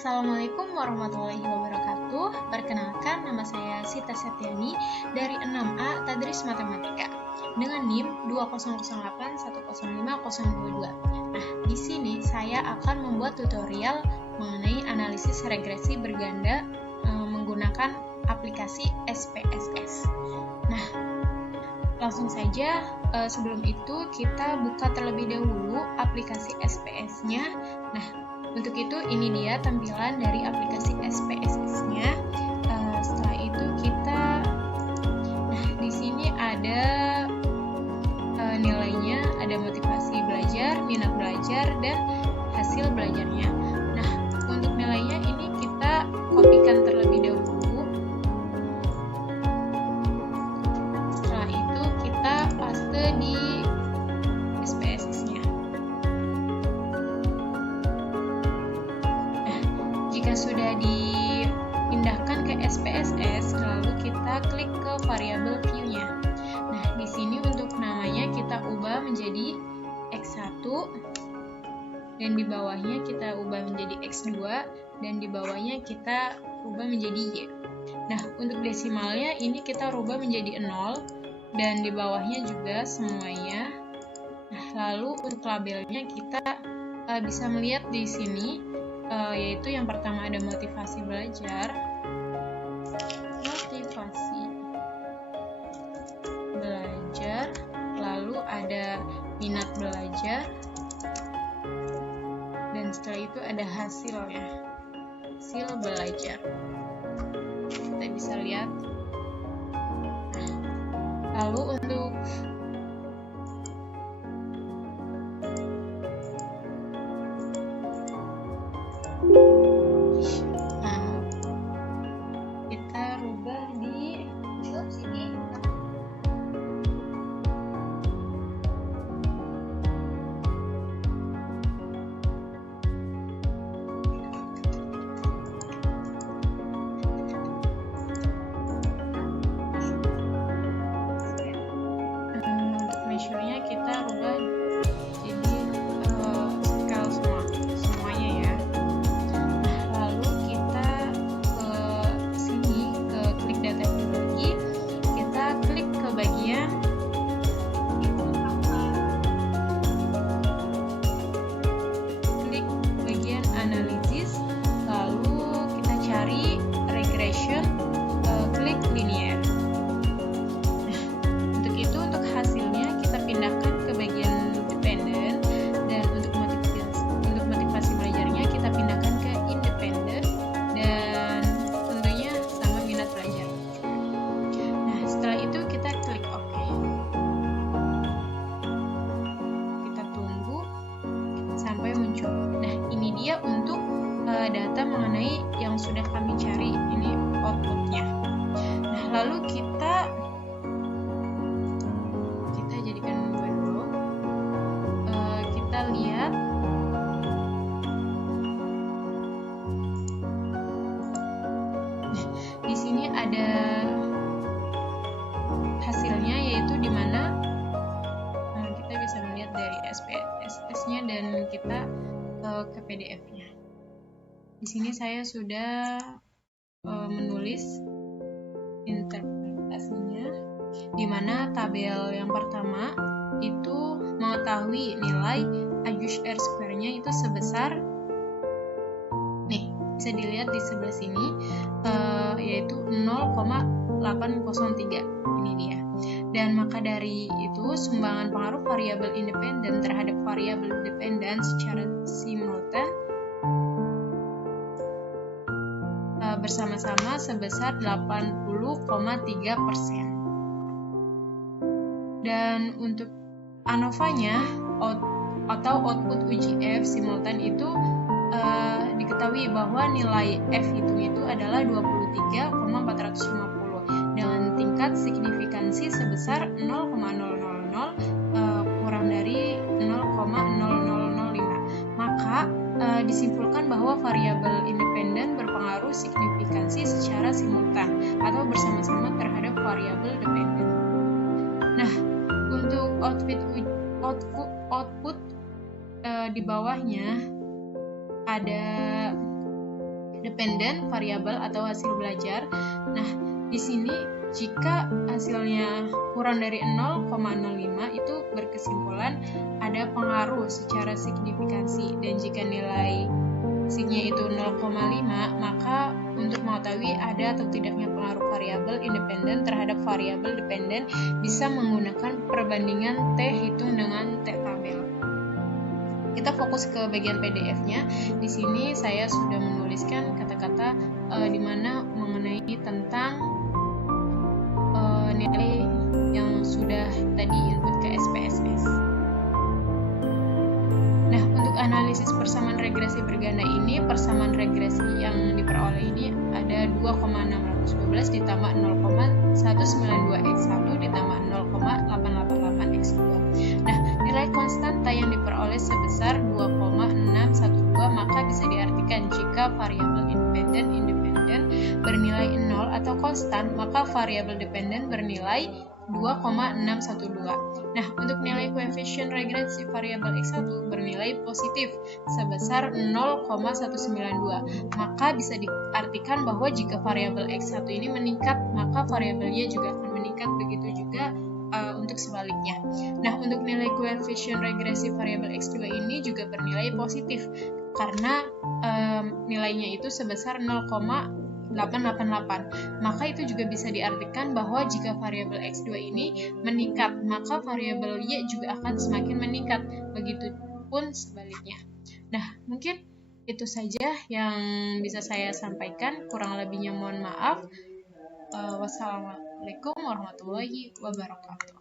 Assalamualaikum warahmatullahi wabarakatuh. Perkenalkan, nama saya Sita Septiani dari 6A Tadris Matematika dengan NIM 20081050022. Nah, di sini saya akan membuat tutorial mengenai analisis regresi berganda menggunakan aplikasi SPSS. Nah, langsung saja, sebelum itu kita buka terlebih dahulu aplikasi SPS-nya. Nah, untuk itu ini dia tampilan dari aplikasi SPSS-nya. Setelah itu kita, di sini ada nilainya, ada motivasi belajar, minat belajar, dan hasil belajarnya. Nah, untuk nilainya ini kita kopikan terlebih dahulu. Setelah itu kita paste di SPSS-nya. Jika sudah dipindahkan ke SPSS, lalu kita klik ke variabel view-nya. Nah, di sini untuk namanya kita ubah menjadi X1, dan di bawahnya kita ubah menjadi X2, dan di bawahnya kita ubah menjadi Y. Nah, untuk desimalnya ini kita rubah menjadi 0, dan di bawahnya juga semuanya. Nah, lalu untuk labelnya kita bisa melihat di sini, yaitu yang pertama ada motivasi belajar, lalu ada minat belajar, dan setelah itu ada hasilnya, hasil belajar. Kita bisa lihat. Lalu untuk kita rubah di sini. Untuk measure-nya kita rubah jadi scale semuanya ya. Lalu kita ke sini, ke klik data teknologi, kita klik ke bagian analisis, lalu kita cari regression, klik linear. Nah, untuk itu untuk hasilnya kita pindahkan ke bagian dependent, dan untuk motivasi belajarnya kita pindahkan ke independent, dan tentunya sama minat belajar. Nah, setelah itu kita klik OK. Kita tunggu sampai muncul. Nah, ini dia untuk data mengenai yang sudah kami cari, ini outputnya. Nah, lalu kita jadikan dulu. Kita lihat di sini ada hasilnya, yaitu di mana kita bisa melihat dari SPSS-nya dan kita ke PDF-nya. Di sini saya sudah menulis interpretasinya, di mana tabel yang pertama itu mengetahui nilai Ajus R square-nya itu sebesar, nih bisa dilihat di sebelah sini, yaitu 0,803. Ini dia. Dan maka dari itu sumbangan pengaruh variabel independen terhadap variabel dependen secara simultan bersama-sama sebesar 80,3%. Dan untuk ANOVA-nya atau output uji F simultan itu diketahui bahwa nilai F itu adalah 23,450 dengan tingkat signifikansi sebesar 0,000 kurang dari 0,0005. Maka disimpulkan bahwa variabel independen berpengaruh signifikansi secara simultan atau bersama-sama terhadap variabel dependen. Nah, untuk output di bawahnya ada dependent variable atau hasil belajar. Nah, di sini jika hasilnya kurang dari 0,05 itu berkesimpulan ada pengaruh secara signifikansi, dan jika nilai signya itu 0,5 maka untuk mengetahui ada atau tidaknya pengaruh variabel independen terhadap variabel dependen bisa menggunakan perbandingan T hitung dengan T tabel. Kita fokus ke bagian PDF-nya. Di sini saya sudah menuliskan kata-kata di mana mengenai tentang nilai yang sudah tadi input ke SPSS. Nah, untuk analisis persamaan regresi berganda ini, persamaan regresi yang diperoleh ini ada 2,612 ditambah 0,192x1 ditambah 0,888x2. Nah, nilai konstanta yang diperoleh sebesar 2,612, maka bisa diartikan jika variabel independen bernilai 0 atau konstan, maka variabel dependen bernilai 2,612. Nah, untuk nilai koefisien regresi variabel X1 bernilai positif sebesar 0,192, maka bisa diartikan bahwa jika variabel X1 ini meningkat, maka variabel Y juga akan meningkat, begitu juga untuk sebaliknya. Nah, untuk nilai koefisien regresi variabel X2 ini juga bernilai positif karena nilainya itu sebesar 0,888, maka itu juga bisa diartikan bahwa jika variabel X2 ini meningkat, maka variabel Y juga akan semakin meningkat, begitupun sebaliknya. Nah, mungkin itu saja yang bisa saya sampaikan, kurang lebihnya mohon maaf. Wassalamualaikum warahmatullahi wabarakatuh.